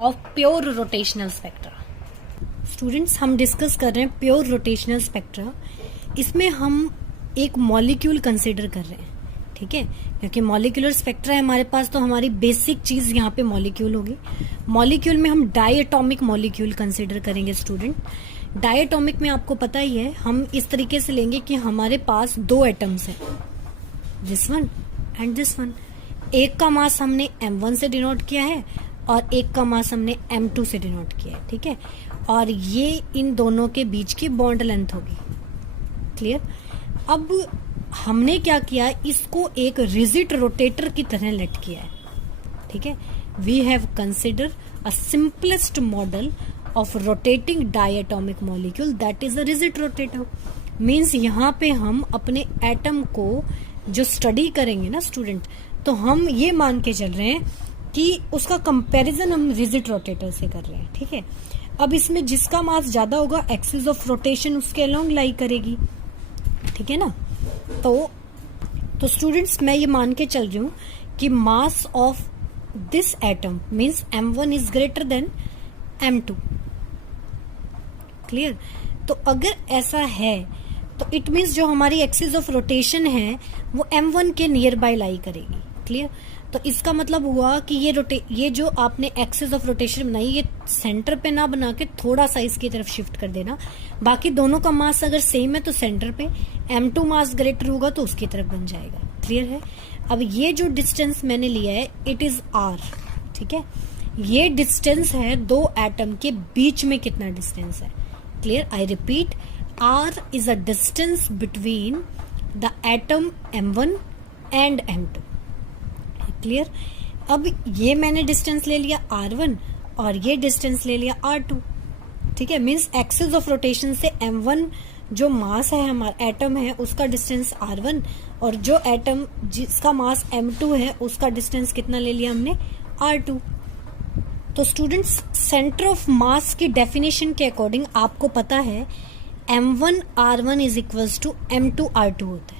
Of pure rotational spectra. Students, हम discuss कर रहे हैं प्योर रोटेशनल स्पेक्ट्रा। इसमें हम एक मॉलिक्यूल कंसिडर कर रहे हैं, ठीक है, क्योंकि मॉलिक्यूलर स्पेक्ट्रा है हमारे पास, तो हमारी बेसिक चीज यहाँ पे मॉलिक्यूल होगी। मॉलिक्यूल में हम डायटोमिक मॉलिक्यूल कंसिडर करेंगे। स्टूडेंट, डायटोमिक में आपको पता ही है, हम इस तरीके से लेंगे कि हमारे पास दो एटम्स हैं, this one and this one. एक का मास हमने m1 से डिनोट किया है और एक का मास हमने m2 से डिनोट किया है, ठीक है, और ये इन दोनों के बीच की बॉन्ड लेंथ होगी। क्लियर? अब हमने क्या किया, इसको एक रिजिड रोटेटर की तरह लेट किया है, ठीक है। We have consider a simplest model of rotating diatomic molecule that is a rigid rotator. Means यहाँ पे हम अपने एटम को जो स्टडी करेंगे ना स्टूडेंट, तो हम ये मान के चल रहे हैं कि उसका कंपैरिजन हम रिजिड रोटेटर से कर रहे हैं, ठीक है। अब इसमें जिसका मास ज्यादा होगा, एक्सिस ऑफ रोटेशन उसके अलोंग लाई करेगी, ठीक है ना। तो स्टूडेंट्स, मैं ये मान के चल रही हूं कि mass of this atom means m1 is greater than m2। Clear? तो अगर ऐसा है तो इट मीन्स जो हमारी एक्सिस ऑफ रोटेशन है वो m1 के नियर बाय लाई करेगी। क्लियर? तो इसका मतलब हुआ कि ये जो आपने एक्सिस ऑफ रोटेशन बनाई, ये सेंटर पे ना बना के थोड़ा सा इसकी तरफ शिफ्ट कर देना। बाकी दोनों का मास अगर सेम है तो सेंटर पे, m2 मास ग्रेटर होगा तो उसकी तरफ बन जाएगा। क्लियर है? अब ये जो डिस्टेंस मैंने लिया है इट इज r, ठीक है। ये डिस्टेंस है दो एटम के बीच में कितना डिस्टेंस है। Clear? I repeat, r is a distance between the atom m1 and m2। Clear? अब ये मैंने डिस्टेंस ले लिया r1 और ये डिस्टेंस ले लिया r2, ठीक है। मीन्स एक्सिस ऑफ रोटेशन से m1 जो मास है हमारा एटम है उसका डिस्टेंस r1 और जो एटम जिसका मास m2 है उसका डिस्टेंस कितना ले लिया हमने, r2। तो स्टूडेंट्स, सेंटर ऑफ मास की डेफिनेशन के अकॉर्डिंग आपको पता है m1 r1 is equals to m2 r2 होता है।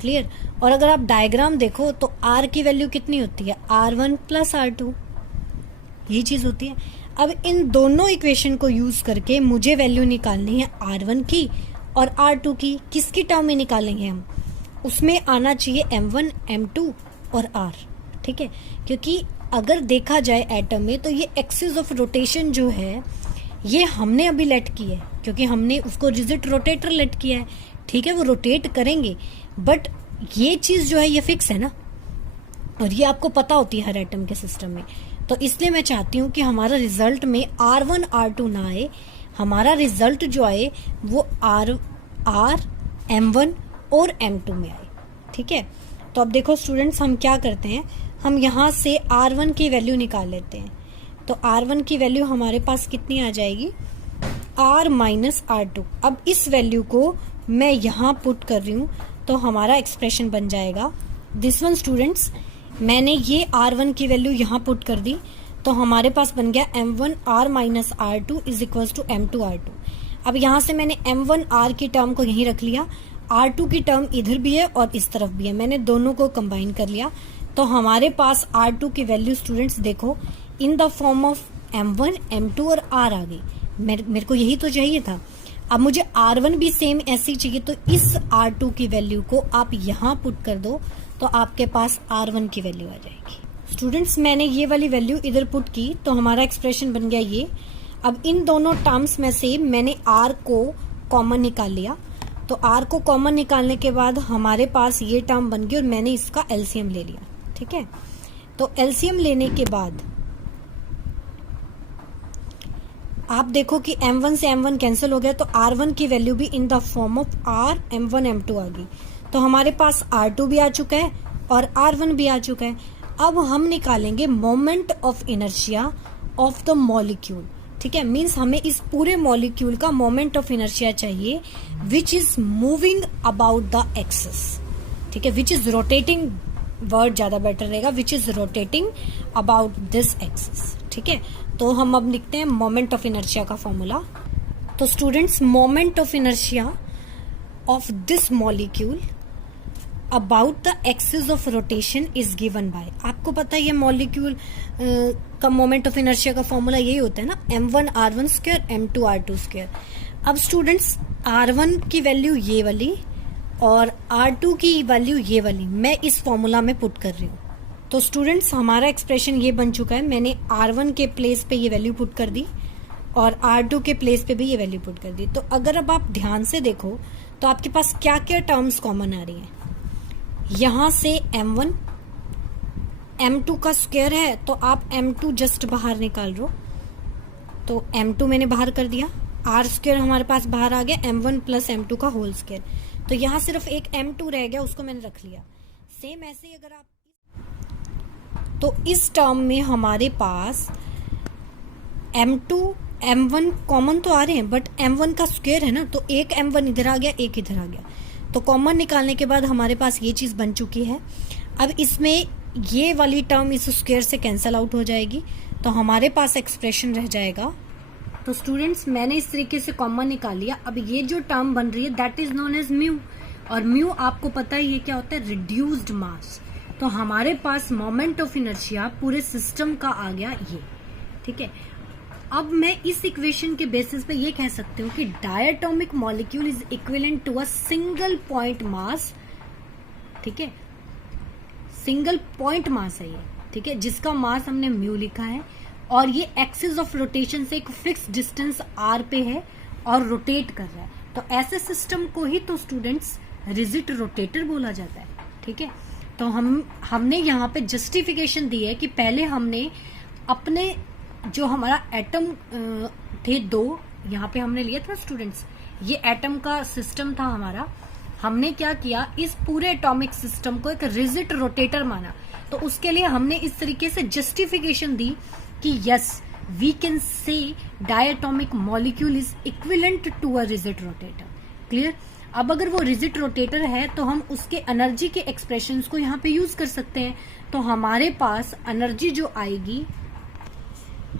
क्लियर? और अगर आप डायग्राम देखो तो r की वैल्यू कितनी होती है, r1 प्लस r2, ये चीज होती है। अब इन दोनों इक्वेशन को यूज करके मुझे वैल्यू निकालनी है r1 की और r2 की। किसकी टर्म में निकालेंगे हम? उसमें आना चाहिए m1 m2 और r, ठीक है। क्योंकि अगर देखा जाए एटम में तो ये एक्सिस ऑफ रोटेशन जो है ये हमने अभी लेट की है, क्योंकि हमने उसको रिजिड रोटेटर लेट किया है, ठीक है। वो रोटेट करेंगे, बट ये चीज जो है ये फिक्स है ना, और ये आपको पता होती है हर एटम के सिस्टम में। तो इसलिए मैं चाहती हूँ कि हमारा रिजल्ट में r1 r2 ना आए, हमारा रिजल्ट जो आए वो r m1 और m2 में आए, ठीक है। तो अब देखो स्टूडेंट्स, हम क्या करते हैं, हम यहाँ से r1 की वैल्यू निकाल लेते हैं। तो r1 की वैल्यू हमारे पास कितनी आ जाएगी, r माइनस r2। अब इस वैल्यू को मैं यहाँ पुट कर रही हूँ तो हमारा एक्सप्रेशन बन जाएगा दिस वन। स्टूडेंट्स, मैंने ये r1 की वैल्यू यहाँ पुट कर दी तो हमारे पास बन गया m1 r minus r2 is equal to m2 r2। अब यहाँ से मैंने m1 r की टर्म को यहीं रख लिया, r2 की टर्म इधर भी है और इस तरफ भी है, मैंने दोनों को कंबाइन कर लिया। तो हमारे पास r2 की वैल्यू स्टूडेंट्स देखो in the form of m1 m2 और r आ गई। मेरे को यही तो चाहिए था। अब मुझे r1 भी सेम ऐसी चाहिए, तो इस r2 की वैल्यू को आप यहाँ पुट कर दो तो आपके पास r1 की वैल्यू आ जाएगी। स्टूडेंट्स, मैंने ये वाली वैल्यू इधर पुट की तो हमारा एक्सप्रेशन बन गया ये। अब इन दोनों टर्म्स में से मैंने r को कॉमन निकाल लिया, तो r को कॉमन निकालने के बाद हमारे पास ये टर्म बन गई और मैंने इसका एलसीएम ले लिया, ठीक है। तो एलसीएम लेने के बाद आप देखो कि m1 से m1 कैंसिल हो गया, तो r1 की वैल्यू भी in the form of r m1 m2 आ गई। तो हमारे पास r2 भी आ चुका है और r1 भी आ चुका है। अब हम निकालेंगे moment of inertia of the molecule, ठीक है। मीन्स हमें इस पूरे मॉलिक्यूल का मोमेंट ऑफ इनर्शिया चाहिए which is moving about the axis, ठीक है, विच इज रोटेटिंग, वर्ड ज्यादा बेटर रहेगा, which is rotating about this axis, ठीक है। तो हम अब लिखते हैं मोमेंट ऑफ इनर्शिया का फॉर्मूला। तो students, moment of inertia of this molecule about the axis of rotation is given by, आपको पता है ये मॉलिक्यूल का मोमेंट ऑफ इनर्शिया का फॉर्मूला यही होता है ना, m1r1 स्क्वायर m2r2 स्क्वायर। अब स्टूडेंट्स r1 की वैल्यू ये वाली और r2 की वैल्यू ये वाली मैं इस फॉर्मूला में पुट कर रही हूँ। तो स्टूडेंट्स हमारा एक्सप्रेशन ये बन चुका है, मैंने r1 के प्लेस पे ये वैल्यू पुट कर दी और r2 के प्लेस पे भी ये वैल्यू पुट कर दी। तो अगर अब आप ध्यान से देखो तो आपके पास क्या क्या टर्म्स कॉमन आ रही हैं। यहां से m1 m2 का स्क्वायर है तो आप m2 जस्ट बाहर निकाल लो, तो m2 मैंने बाहर कर दिया, r स्क्वायर हमारे पास बाहर आ गया m1 प्लस m2 का होल स्क्वायर। तो यहां सिर्फ एक m2 रह गया, उसको मैंने रख लिया। सेम ऐसे ही अगर आप, तो इस टर्म में हमारे पास m2 m1 कॉमन तो आ रहे हैं बट m1 का स्क्वायर है ना, तो एक m1 इधर आ गया एक इधर आ गया, तो कॉमन निकालने के बाद हमारे पास ये चीज बन चुकी है। अब इसमें ये वाली टर्म इस स्क्वायर से कैंसल आउट हो जाएगी, तो हमारे पास एक्सप्रेशन रह जाएगा। तो स्टूडेंट्स मैंने इस तरीके से कॉमन निकाल लिया। अब ये जो टर्म बन रही है that is known as mu, और म्यू आपको पता है ये क्या होता है, रिड्यूस्ड मास। तो हमारे पास मोमेंट ऑफ इनर्शिया पूरे सिस्टम का आ गया ये, ठीक है। अब मैं इस इक्वेशन के बेसिस पे ये कह सकती हूँ कि diatomic molecule is equivalent to a single point mass, ठीक है, सिंगल पॉइंट मास है ये, ठीक है, जिसका मास हमने म्यू लिखा है और ये एक्सिस ऑफ रोटेशन से एक फिक्स डिस्टेंस आर पे है और रोटेट कर रहा है। तो ऐसे सिस्टम को ही तो स्टूडेंट्स रिजिड रोटेटर बोला जाता है, ठीक है। तो हमने यहाँ पे जस्टिफिकेशन दी है कि पहले हमने अपने जो हमारा एटम थे दो, यहाँ पे हमने लिया था स्टूडेंट्स, ये एटम का सिस्टम था हमारा, हमने क्या किया इस पूरे एटॉमिक सिस्टम को एक रिजिड रोटेटर माना। तो उसके लिए हमने इस तरीके से जस्टिफिकेशन दी कि yes we can say diatomic molecule is equivalent to a rigid rotator. Clear. अब अगर वो रिजिड रोटेटर है तो हम उसके एनर्जी के एक्सप्रेशंस को यहाँ पे यूज कर सकते हैं। तो हमारे पास एनर्जी जो आएगी,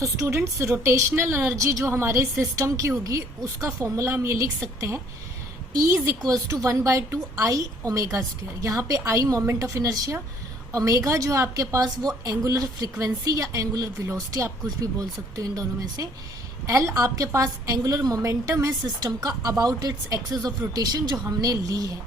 तो स्टूडेंट्स रोटेशनल एनर्जी जो हमारे सिस्टम की होगी उसका फॉर्मूला हम ये लिख सकते हैं, E is equals to 1/2 I omega square. यहाँ पे I moment of inertia, omega जो आपके पास वो एंगुलर फ्रीक्वेंसी या एंगुलर वेलोसिटी, आप कुछ भी बोल सकते हो इन दोनों में से। एल आपके पास एंगुलर मोमेंटम है सिस्टम का about its axis of rotation जो हमने ली है।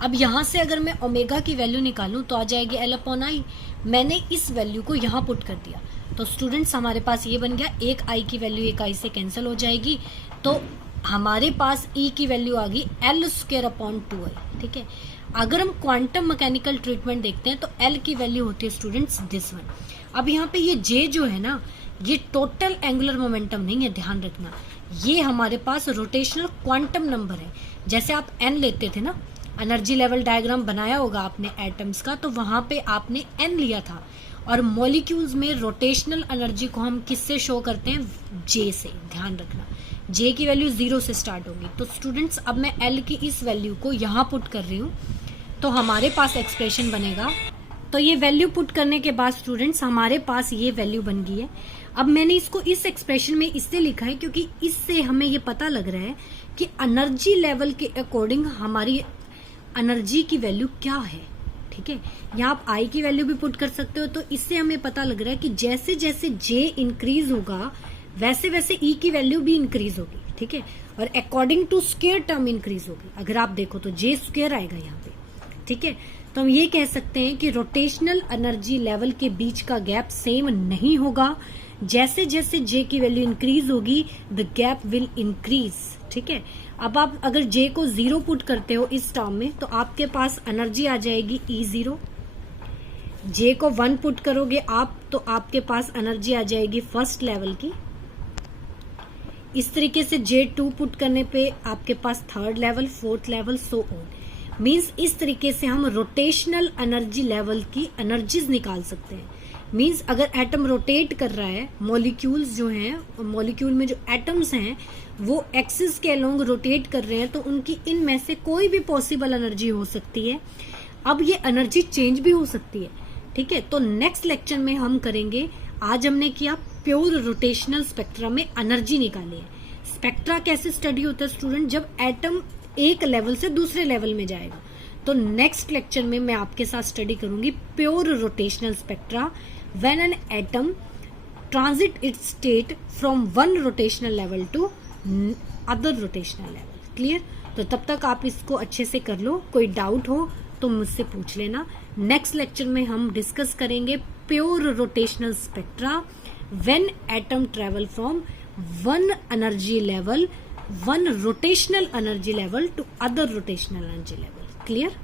अब यहाँ से अगर मैं ओमेगा की वैल्यू निकालूं तो आ जाएगी L/I। मैंने इस वैल्यू को यहाँ पुट कर दिया, तो स्टूडेंट्स हमारे पास ये बन गया, एक आई की वैल्यू एक आई से कैंसिल हो जाएगी, तो हमारे पास ई की वैल्यू आ गई L²/2I, ठीक है। अगर हम क्वांटम मैकेनिकल ट्रीटमेंट देखते हैं तो L की वैल्यू होती है स्टूडेंट्स दिस वन। अब यहाँ पे ये J जो है ना, ये टोटल एंगुलर मोमेंटम नहीं है, ध्यान रखना, ये हमारे पास रोटेशनल क्वांटम नंबर है। जैसे आप N लेते थे ना, एनर्जी लेवल डायग्राम बनाया होगा आपने एटम्स का, तो वहां पे आपने N लिया था, और मॉलिक्यूल्स में रोटेशनल एनर्जी को हम किससे शो करते हैं, J से। ध्यान रखना J की वैल्यू 0 से स्टार्ट होगी। तो स्टूडेंट्स अब मैं L की इस वैल्यू को यहाँ पुट कर रही हूँ, तो हमारे पास एक्सप्रेशन बनेगा। तो ये वैल्यू पुट करने के बाद स्टूडेंट्स हमारे पास ये वैल्यू बन गई है। अब मैंने इसको इस एक्सप्रेशन में इसलिए लिखा है क्योंकि इससे हमें ये पता लग रहा है कि एनर्जी लेवल के अकॉर्डिंग हमारी एनर्जी की वैल्यू क्या है, ठीक है। यहाँ आप आई की वैल्यू भी पुट कर सकते हो। तो इससे हमें पता लग रहा है कि जैसे जैसे J इंक्रीज होगा वैसे वैसे E की वैल्यू भी इंक्रीज होगी, ठीक है, और according to square term increase होगी। अगर आप देखो तो J स्क्वायर आएगा यहाँ पे, ठीक है। तो हम ये कह सकते हैं कि रोटेशनल एनर्जी लेवल के बीच का गैप सेम नहीं होगा, जैसे जैसे J की वैल्यू इंक्रीज होगी द गैप विल इंक्रीज, ठीक है। अब आप अगर J को 0 पुट करते हो इस टर्म में तो आपके पास एनर्जी आ जाएगी E0। J को 1 पुट करोगे आप तो आपके पास एनर्जी आ जाएगी फर्स्ट लेवल की। इस तरीके से J2 पुट करने पे आपके पास third level, fourth level, so on. Means इस तरीके से हम रोटेशनल एनर्जी लेवल की एनर्जीज निकाल सकते हैं। मींस अगर एटम रोटेट कर रहा है, मॉलिक्यूल्स जो हैं, मॉलिक्यूल में जो एटम्स हैं वो एक्सिस के अलोंग रोटेट कर रहे हैं, तो उनकी इनमें से कोई भी पॉसिबल एनर्जी हो सकती है। अब ये एनर्जी चेंज भी हो सकती है, ठीक है। तो नेक्स्ट लेक्चर में हम करेंगे, आज हमने किया प्योर रोटेशनल स्पेक्ट्रा में एनर्जी निकाली है। स्पेक्ट्रा कैसे स्टडी होता है स्टूडेंट, जब एटम एक लेवल से दूसरे लेवल में जाएगा। तो नेक्स्ट लेक्चर में मैं आपके साथ स्टडी करूंगी pure rotational spectra when an atom transit its state from one rotational level to other rotational level. Clear? तो तब तक आप इसको अच्छे से कर लो, कोई डाउट हो तो मुझसे पूछ लेना। नेक्स्ट लेक्चर में हम डिस्कस करेंगे pure rotational spectra when atom travel from one energy level, one rotational energy level to other rotational energy level. Clear?